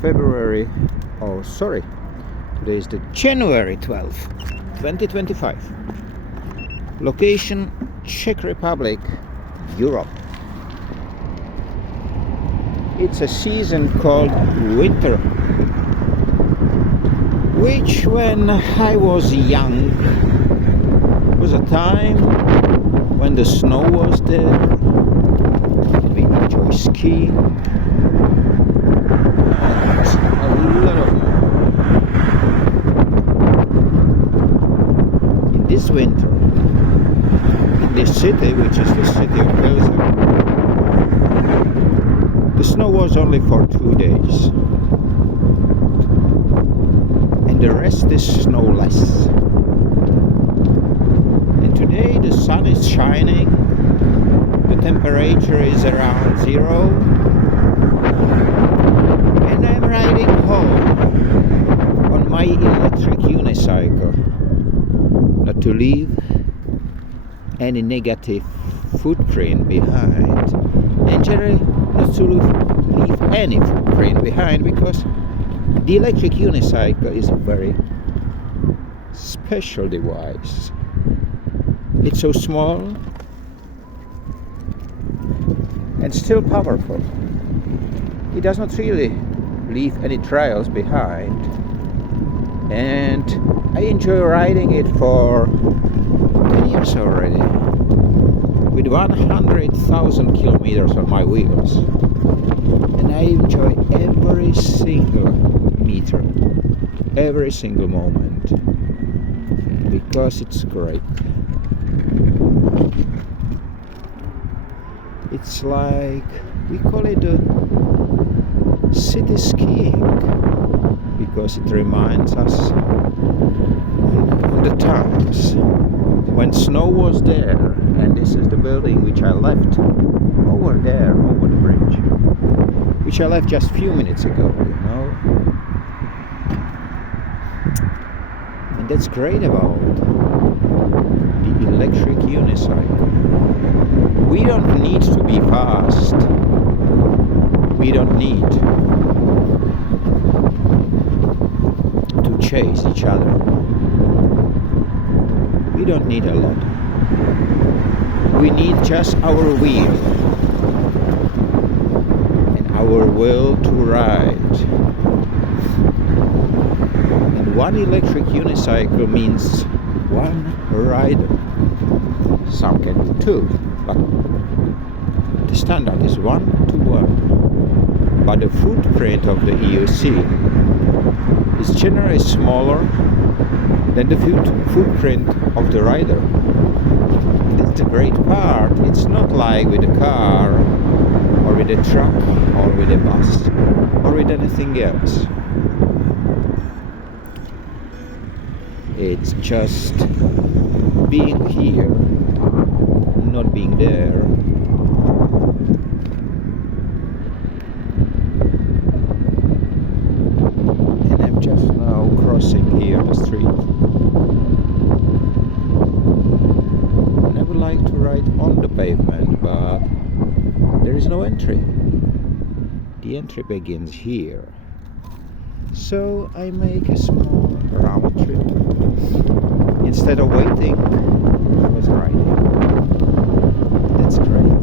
Today is the January 12th, 2025. Location Czech Republic, Europe. It's a season called winter, which when I was young was a time when the snow was there and we enjoy skiing and a lot of more. In this winter, in this city, which is the city of Plzen, the snow was only for 2 days, and the rest is snowless. And today the sun is shining, the temperature is around 0, and I'm riding home on my electric unicycle, not to leave any negative footprint behind, and generally not to leave any footprint behind, because the electric unicycle is a very special device. It's so small and still powerful. It does not really leave any trails behind, and I enjoy riding it for 10 years already, with 100,000 kilometers on my wheels, and I enjoy every single meter, every single moment, because it's great. It's like, we call it a city skiing, because it reminds us on the times when snow was there. And this is the building which I left over there, over the bridge, which I left just a few minutes ago, And that's great about the electric unicycle. We don't need to be fast. We don't need to chase each other. We don't need a lot. We need just our wheel and our will to ride. And one electric unicycle means one rider. Some can be two, but the standard is 1-to-1. But the footprint of the EUC is generally smaller than the footprint of the rider. That's the great part. It's not like with a car or with a truck or with a bus or with anything else. It's just being here, not being there. And I'm just now crossing here the street. Like to ride on the pavement, but there is no entry. The entry begins here. So I make a small round trip. Instead of waiting, I was riding. That's great.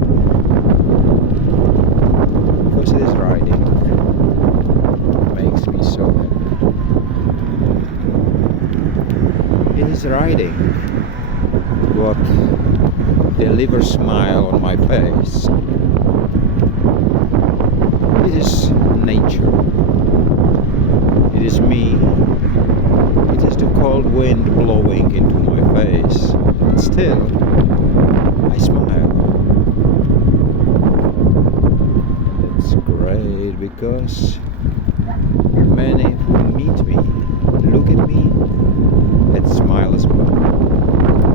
Because it is riding. It makes me so happy. It is riding what delivers smile on my face. It is nature. It is me. It is the cold wind blowing into my face. But still, I smile. That's great, because many who meet me look at me and smile as well.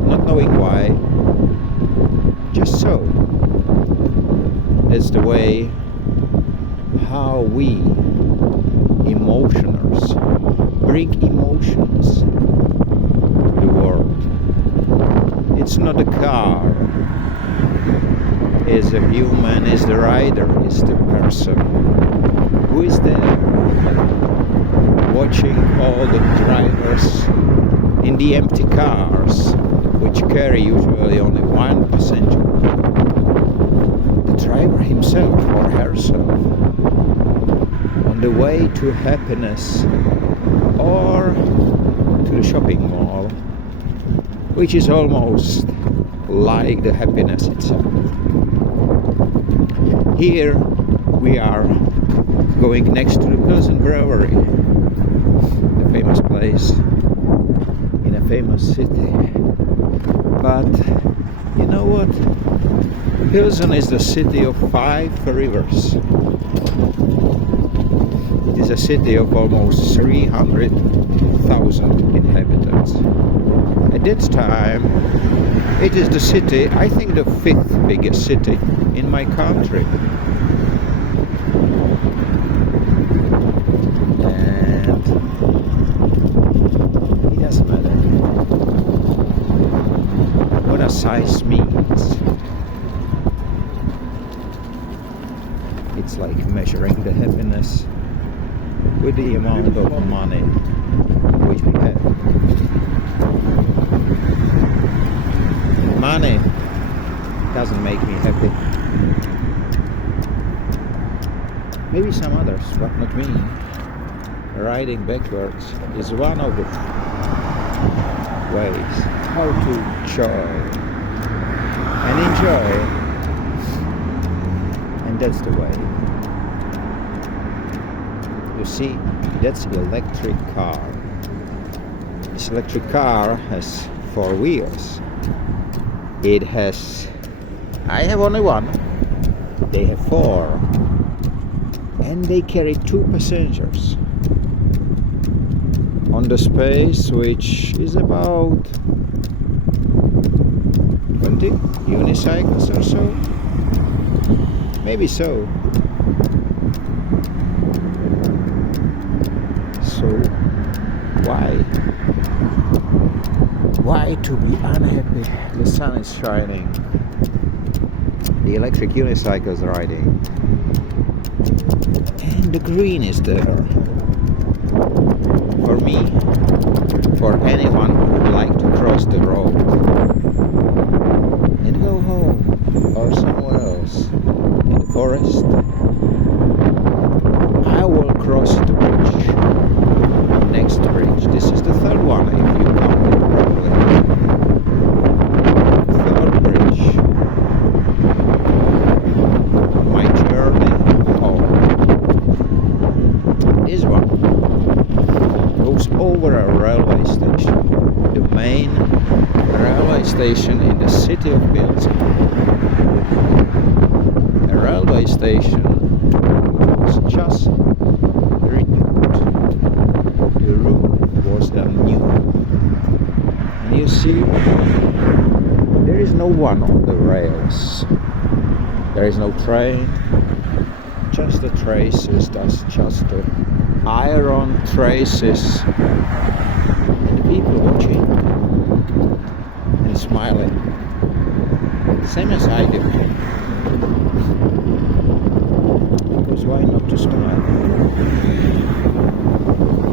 Not knowing why, just so. That's the way how we emotioners bring emotions to the world. It's not a car, it's a human, it's the rider, it's the person who is there watching all the drivers in the empty cars, which carry usually only one passenger. The driver himself or herself on the way to happiness or to the shopping mall, which is almost like the happiness itself. Here we are going next to the Plzen brewery, the famous place in a famous city. But you know what? Plzen is the city of 5 rivers. It is a city of almost 300,000 inhabitants. At that time, it is the city, I think the 5th biggest city in my country. And it doesn't matter what a size means. It's like measuring the happiness with the amount of money which we have. Money doesn't make me happy. Maybe some others, but not me. Riding backwards is one of the ways how to enjoy, and that's the way. You see, that's electric car. This electric car has 4 wheels. It has, I have only one, they have 4, and they carry 2 passengers on the space which is about 20 unicycles or so, maybe so. So why to be unhappy? The sun is shining, the electric unicycle is riding, and the green is there. For me, for anyone who would like to cross the road and go home or somewhere else in the forest, I will cross the bridge. Next bridge. This is the 3rd one if you count it properly. 3rd bridge on my journey home. This one goes over a railway station, the main railway station in the city of Plzen. A railway station was just renewed. The route was done new. And you see, there is no one on the rails. There is no train, just the traces, that's just the iron traces, and the people watching and smiling, same as I do. Because why not to smile?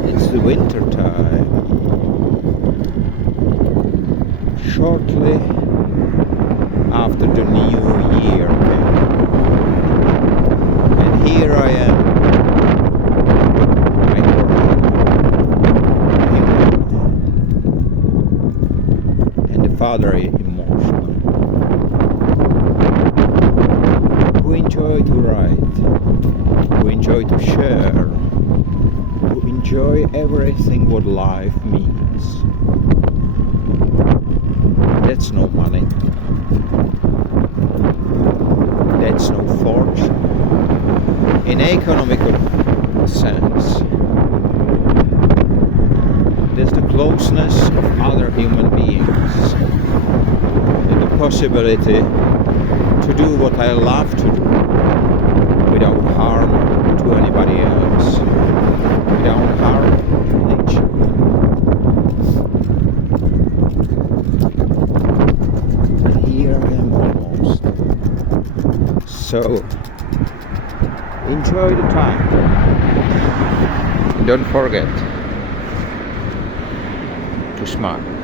It's the winter time. Shortly after the new year came, and here I am. Father emotional, who enjoy to ride, who enjoy to share, who enjoy everything what life means. That's no money, that's no fortune in economical sense. There's the closeness of other human beings and the possibility to do what I love to do without harm to anybody else, without harm to nature. And here I am almost. So enjoy the time. Don't forget, to smile.